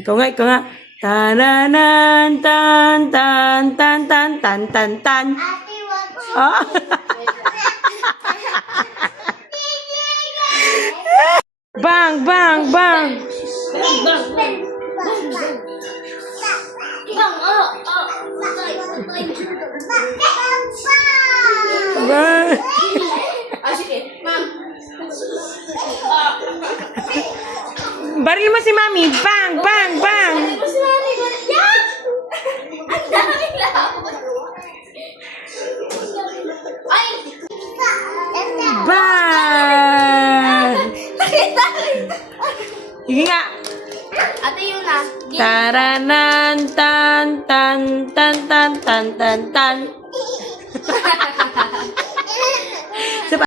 Ikaw nga, ikaw nga. Tananan, tan, tan, tan, tan, tan, tan, tan. Ah. Bang, bang, bang. Bang. Baril mo si Mami. Bang, bang, bang. Bang. Sige nga. Ate yun na. Taranan, tan, tan, tan, tan, tan, tan, tan.